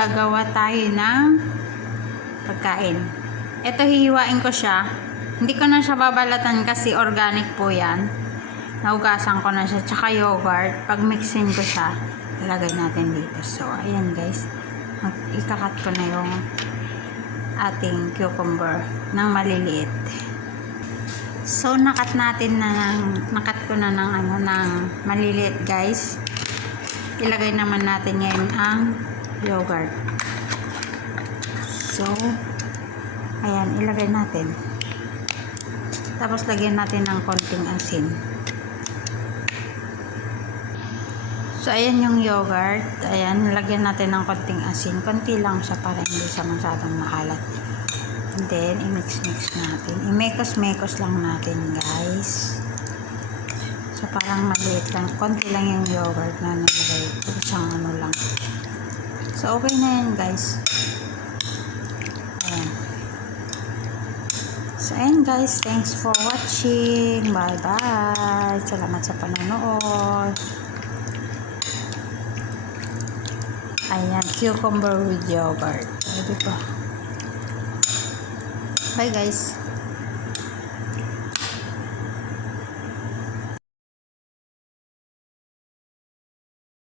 gagawa tayo ng pagkain. Ito, hihiwain ko siya. Hindi ko na siya babalatan kasi organic po yan. Naugasan ko na siya. Tsaka yogurt. Pag mixin ko siya, ilagay natin dito. So, ayan guys. Ikakat ko na yung ating cucumber ng maliliit. So, nakat ko na ng maliliit guys. Ilagay naman natin ngayon ang yogurt. So, ayan, ilagay natin. Tapos, lagyan natin ng konting asin. So, ayan yung yogurt. Ayan, lagyan natin ng konting asin. Konti lang siya para hindi siya masyadong maalat. And then, i-mix-mix natin. I-mekos-mekos lang natin, guys. So, parang maliit lang. Konti lang yung yogurt na nilagay. Isang ano lang. So, okay na yan, guys. Ayan. So, ayan, guys. Thanks for watching. Bye-bye. Salamat sa panonood. Ayan, cucumber with yogurt. Pwede pa. Bye, guys.